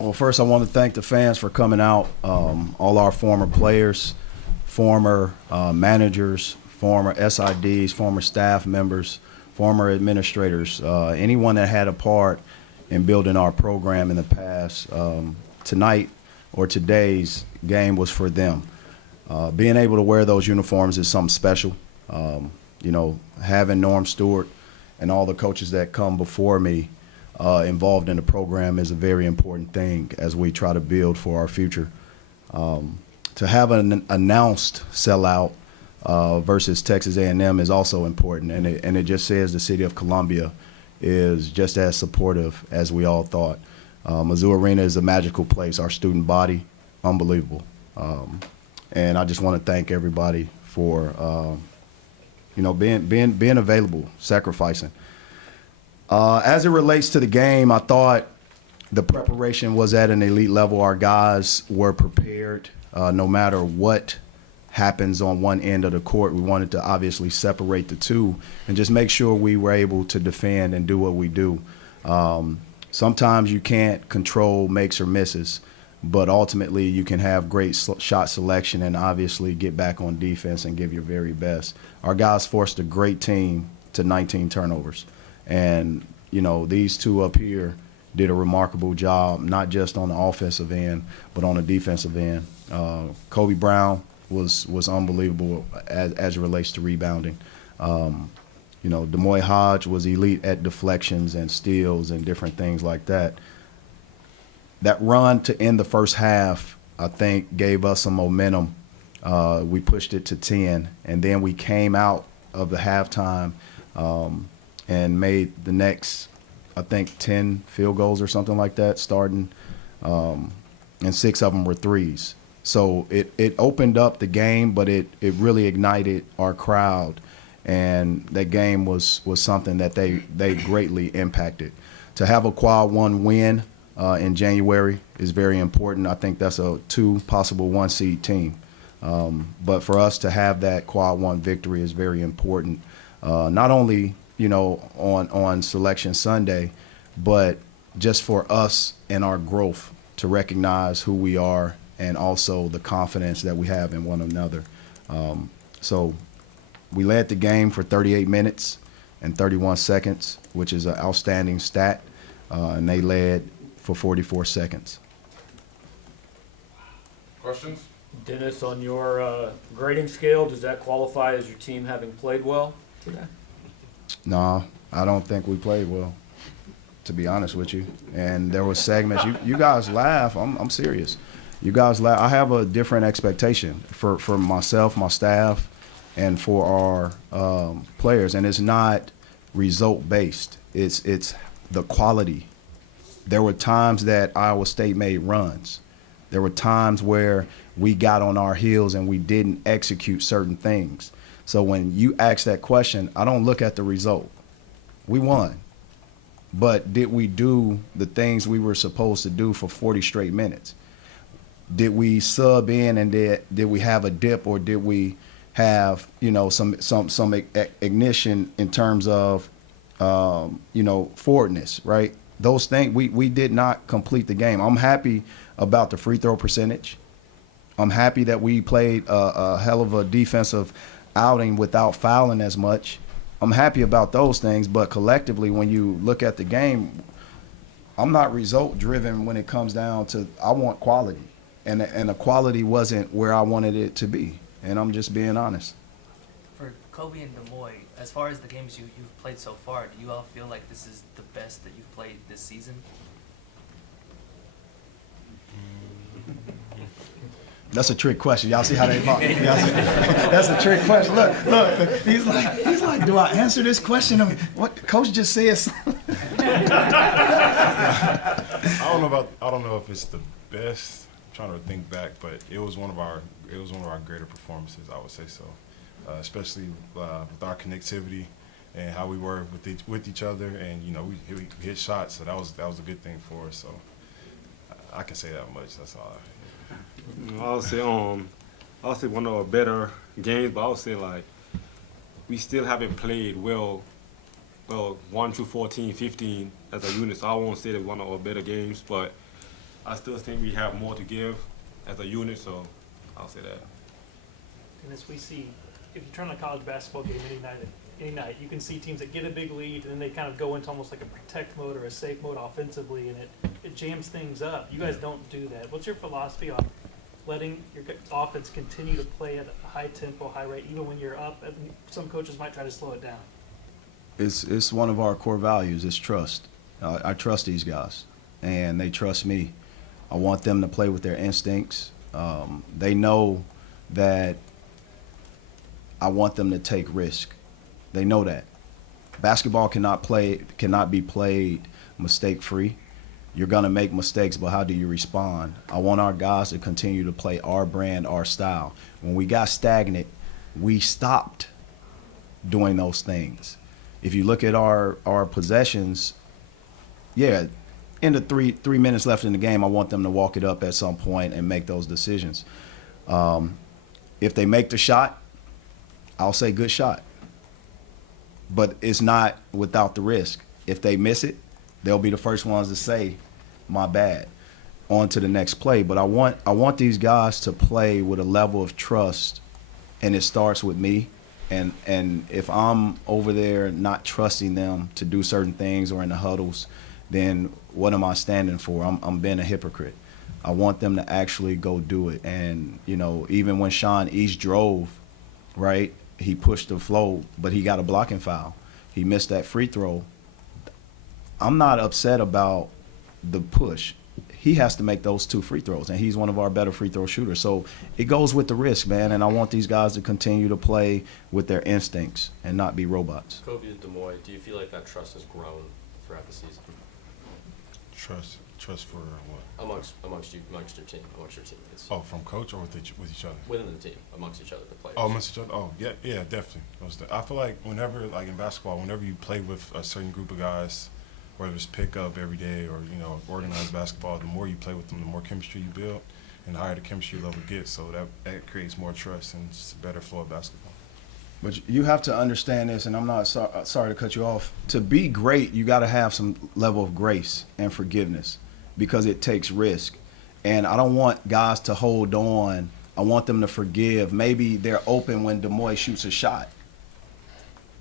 Well, first I want to thank the fans for coming out, all our former players, former managers, former SIDs, former staff members, former administrators, anyone that had a part in building our program in the past. Tonight or today's game was for them. Being able to wear those uniforms is something special. You know, having Norm Stewart and all the coaches that come before me involved in the program is a very important thing as we try to build for our future. To have an announced sellout versus Texas A&M is also important, and it just says the city of Columbia is just as supportive as we all thought. Mizzou Arena is a magical place. Our student body, unbelievable. And I just want to thank everybody for you know, being available, sacrificing. As it relates to the game, I thought the preparation was at an elite level. Our guys were prepared no matter what happens on one end of the court. We wanted to obviously separate the two and just make sure we were able to defend and do what we do. Sometimes you can't control makes or misses, but ultimately you can have great shot selection and obviously get back on defense and give your very best. Our guys forced a great team to 19 turnovers. And, you know, these two up here did a remarkable job, not just on the offensive end, but on the defensive end. Kobe Brown was unbelievable as it relates to rebounding. You know, Demoy Hodge was elite at deflections and steals and different things like that. That run to end the first half, I think, gave us some momentum. We pushed it to 10, and then we came out of the halftime and made the next, I think, 10 field goals or something like that, starting, and 6 of them were threes. So it opened up the game, but it really ignited our crowd, and that game was something that they greatly impacted. To have a quad one win in January is very important. I think that's a 2 possible 1 seed team. But for us to have that quad one victory is very important, not only, you know, on Selection Sunday, but just for us and our growth to recognize who we are and also the confidence that we have in one another. So we led the game for 38 minutes and 31 seconds, which is an outstanding stat, and they led for 44 seconds. Questions? Dennis, on your grading scale, does that qualify as your team having played well today? No, I don't think we played well, to be honest with you. And there was segments. You guys laugh. I'm serious. You guys laugh. I have a different expectation for myself, my staff, and for our players. And it's not result-based. It's the quality. There were times that Iowa State made runs. There were times where we got on our heels and we didn't execute certain things. So when you ask that question, I don't look at the result. We won. But did we do the things we were supposed to do for 40 straight minutes? Did we sub in and did we have a dip, or did we have, you know, some ignition in terms of, you know, forwardness, right? Those things, we did not complete the game. I'm happy about the free throw percentage. I'm happy that we played a hell of a defensive outing without fouling as much. I'm happy about those things, but collectively, when you look at the game, I'm not result driven when it comes down to, I want quality, and the quality wasn't where I wanted it to be, and I'm just being honest. For Kobe and Demoy, as far as the games you've played so far, do you all feel like this is the best that you've played this season? That's a trick question. Y'all see how they talk? That's a trick question. Look. He's like, do I answer this question? What Coach just said? I don't know if it's the best. I'm trying to think back, but it was one of our greater performances. I would say so, especially with our connectivity and how we were with each other, and you know we hit shots, so that was a good thing for us. So I can say that much. That's all. I would say one of our better games, but I would say like we still haven't played well 1 through 14, 15 as a unit. So I won't say that one of our better games, but I still think we have more to give as a unit, so I'll say that. And as we see, if you turn on a college basketball game any night, you can see teams that get a big lead and then they kind of go into almost like a protect mode or a safe mode offensively, and it jams things up. You guys don't do that. What's your philosophy on letting your offense continue to play at a high tempo, high rate, even when you're up? Some coaches might try to slow it down. It's one of our core values. It's trust. I trust these guys, and they trust me. I want them to play with their instincts. They know that I want them to take risk. They know that. Basketball cannot be played mistake-free. You're going to make mistakes, but how do you respond? I want our guys to continue to play our brand, our style. When we got stagnant, we stopped doing those things. If you look at our possessions, yeah, in the three minutes left in the game, I want them to walk it up at some point and make those decisions. If they make the shot, I'll say good shot. But it's not without the risk. If they miss it, they'll be the first ones to say, my bad, on to the next play. But I want these guys to play with a level of trust, and it starts with me. And if I'm over there not trusting them to do certain things or in the huddles, then what am I standing for? I'm being a hypocrite. I want them to actually go do it. And, you know, even when Sean East drove, right, he pushed the flow, but he got a blocking foul. He missed that free throw. I'm not upset about the push. He has to make those 2 free throws, and he's one of our better free throw shooters. So it goes with the risk, man, and I want these guys to continue to play with their instincts and not be robots. Kobe and Demoy, do you feel like that trust has grown throughout the season? Trust for what? Amongst your teammates. Oh, from coach or with each other? Within the team, amongst each other, the players. Oh, amongst each other. Oh, yeah, definitely. I feel like whenever, like in basketball, whenever you play with a certain group of guys, whether it's pick up every day or, you know, organized basketball, the more you play with them, the more chemistry you build, and the higher the chemistry level gets. So that creates more trust and it's a better flow of basketball. But you have to understand this, and I'm not sorry to cut you off. To be great, you got to have some level of grace and forgiveness because it takes risk. And I don't want guys to hold on. I want them to forgive. Maybe they're open when Demoy shoots a shot.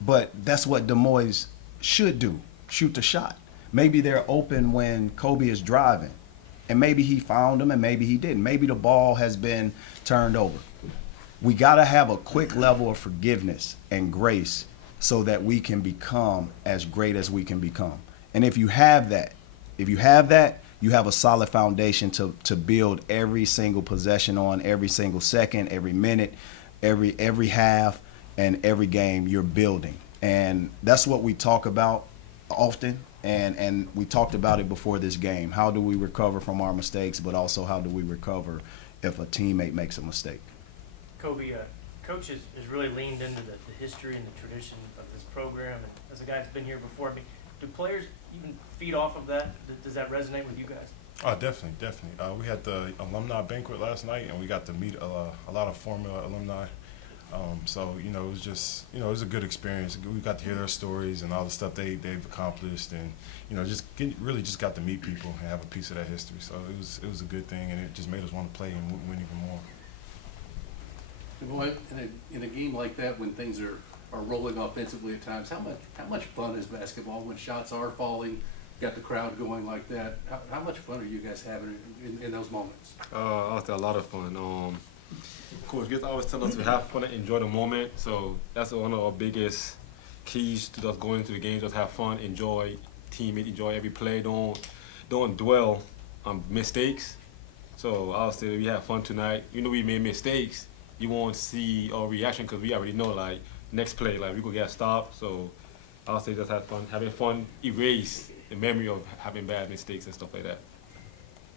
But that's what Demoy should do, shoot the shot. Maybe they're open when Kobe is driving. And maybe he found him and maybe he didn't. Maybe the ball has been turned over. We got to have a quick level of forgiveness and grace so that we can become as great as we can become. And if you have that, you have a solid foundation to build every single possession on, every single second, every minute, every half, and every game you're building. And that's what we talk about often. And we talked about it before this game. How do we recover from our mistakes, but also how do we recover if a teammate makes a mistake? Kobe, Coach has really leaned into the history and the tradition of this program. And as a guy that's been here before, I mean, do players even feed off of that? Does that resonate with you guys? Oh, definitely. We had the alumni banquet last night, and we got to meet a lot of former alumni. So, you know, it was just, you know, it was a good experience. We got to hear their stories and all the stuff they've accomplished, and, you know, really just got to meet people and have a piece of that history. So it was a good thing, and it just made us want to play and win even more. In a game like that, when things are rolling offensively at times, how much fun is basketball when shots are falling, got the crowd going like that? How much fun are you guys having in those moments? I was a lot of fun. Coach Gets always tell us to have fun and enjoy the moment. So that's one of our biggest keys to us going to the game. Just have fun, enjoy teammate, enjoy every play. Don't dwell on mistakes. So I'll say we have fun tonight. You know we made mistakes. You won't see our reaction because we already know, like, next play, like, we could get stopped. So I'll say just have fun. Having fun erase the memory of having bad mistakes and stuff like that.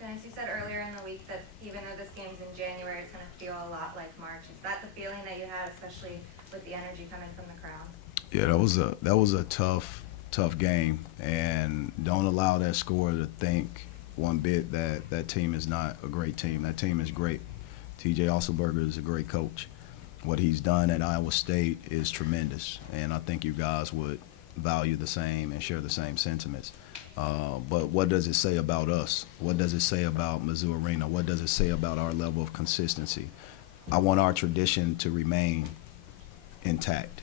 Dennis, you said earlier in the week that even though this game's in January, it's going to feel a lot like March. Is that the feeling that you had, especially with the energy coming from the crowd? Yeah, that was a tough game, and don't allow that score to think one bit that team is not a great team. That team is great. T.J. Osselberger is a great coach. What he's done at Iowa State is tremendous, and I think you guys would value the same and share the same sentiments. But what does it say about us? What does it say about Mizzou Arena? What does it say about our level of consistency? I want our tradition to remain intact.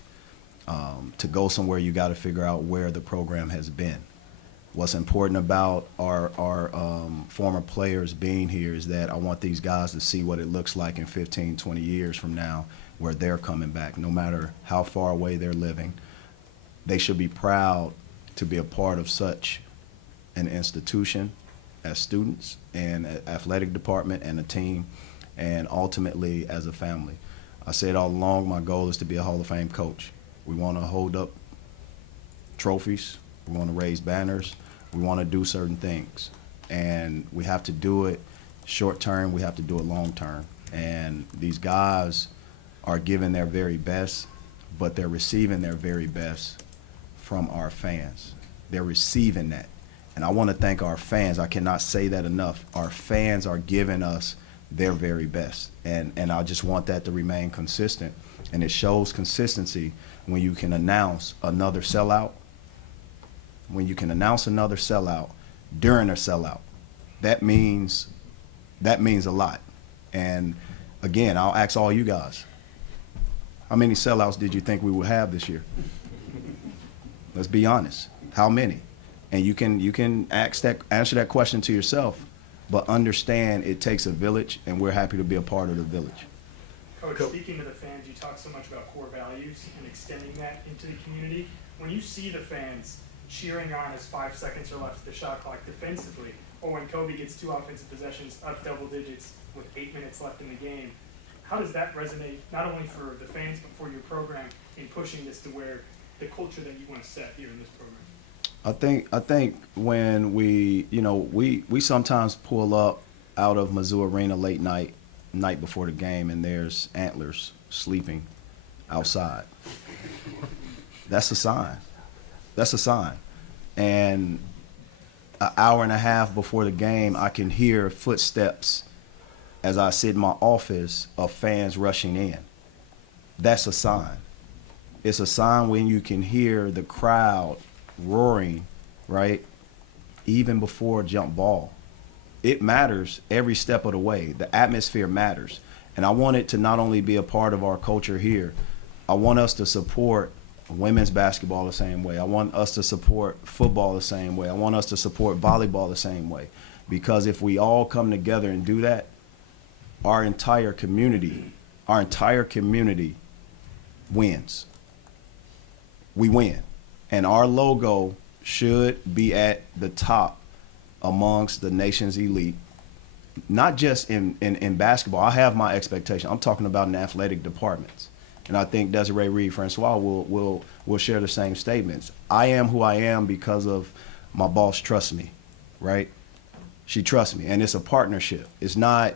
To go somewhere, you got to figure out where the program has been. What's important about our former players being here is that I want these guys to see what it looks like in 15, 20 years from now where they're coming back. No matter how far away they're living, they should be proud to be a part of such an institution as students and athletic department and a team, and ultimately as a family. I said all along, my goal is to be a Hall of Fame coach. We want to hold up trophies. We want to raise banners. We want to do certain things. And we have to do it short term. We have to do it long term. And these guys are giving their very best, but they're receiving their very best from our fans. They're receiving that. And I want to thank our fans. I cannot say that enough. Our fans are giving us their very best. And I just want that to remain consistent. And it shows consistency when you can announce another sellout, when you can announce another sellout during a sellout. That means a lot. And again, I'll ask all you guys, how many sellouts did you think we would have this year? Let's be honest. How many? And you can answer that question to yourself, but understand it takes a village, and we're happy to be a part of the village. Coach, speaking to the fans, you talk so much about core values and extending that into the community. When you see the fans cheering on as 5 seconds are left of the shot clock defensively, or when Kobe gets 2 offensive possessions up double digits with 8 minutes left in the game, how does that resonate not only for the fans but for your program in pushing this to where the culture that you want to set here in this program? I think when we sometimes pull up out of Mizzou Arena late night before the game, and there's antlers sleeping outside. That's a sign. That's a sign. And an hour and a half before the game, I can hear footsteps as I sit in my office of fans rushing in. That's a sign. It's a sign when you can hear the crowd roaring, right, even before jump ball. It matters every step of the way. The atmosphere matters. And I want it to not only be a part of our culture here, I want us to support women's basketball the same way. I want us to support football the same way. I want us to support volleyball the same way. Because if we all come together and do that, our entire community wins. We win. And our logo should be at the top amongst the nation's elite, not just in basketball. I have my expectation. I'm talking about in athletic departments. And I think Desiree Reed-Francois will share the same statements. I am who I am because of my boss trusts me, right? She trusts me, and it's a partnership. I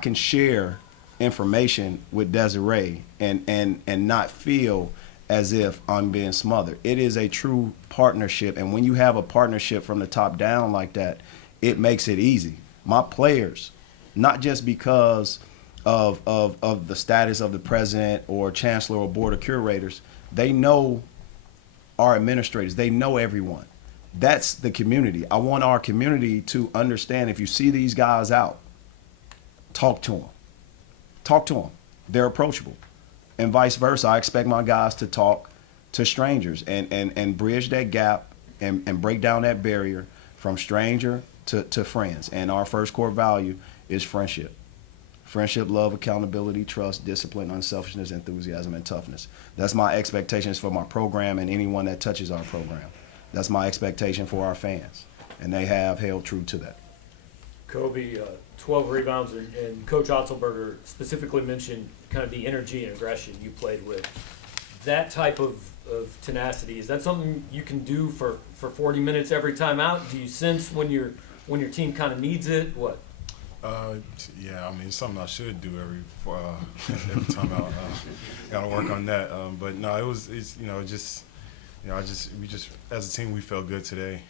can share information with Desiree and not feel as if I'm being smothered. It is a true partnership, and when you have a partnership from the top down like that, it makes it easy. My players, not just because of the status of the president or chancellor or board of curators, they know our administrators. They know everyone. That's the community. I want our community to understand, if you see these guys out, talk to them. Talk to them. They're approachable. And vice versa. I expect my guys to talk to strangers and bridge that gap and break down that barrier from stranger to friends. And our first core value is friendship. Friendship, love, accountability, trust, discipline, unselfishness, enthusiasm, and toughness. That's my expectations for my program and anyone that touches our program. That's my expectation for our fans. And they have held true to that. Kobe, 12 rebounds, and Coach Otzelberger specifically mentioned kind of the energy and aggression you played with. That type of tenacity, is that something you can do for 40 minutes every time out? Do you sense when your team kind of needs it? What? Yeah, I mean, it's something I should do every time out. Got to work on that. But no, we just as a team, we felt good today.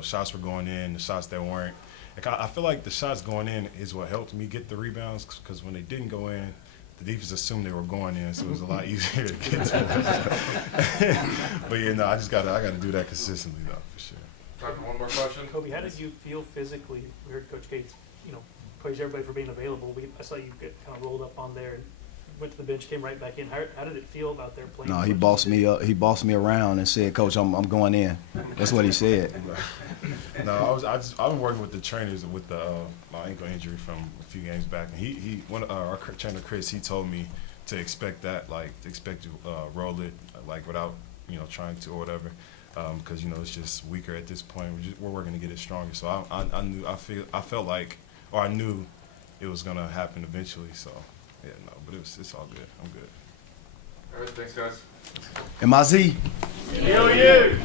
Shots were going in, the shots that weren't. I feel like the shots going in is what helped me get the rebounds, because when they didn't go in, the defense assumed they were going in, so it was a lot easier to get to them. But yeah, no, I gotta do that consistently though, for sure. Time for one more question. Kobe, how did you feel physically? We heard Coach Gates, praise everybody for being available. I saw you get kind of rolled up on there and went to the bench, came right back in. How did it feel out there playing? No, he bossed me up. He bossed me around and said, "Coach, I'm going in." That's what he said. No, I've been working with the trainers with my ankle injury from a few games back, and our trainer Chris, he told me to expect that, like expect to roll it, like without trying to or whatever, because it's just weaker at this point. We're working to get it stronger. So I knew it was gonna happen eventually. So yeah, no, but it's all good. I'm good. All right, thanks, guys. MIZ. Yo, you!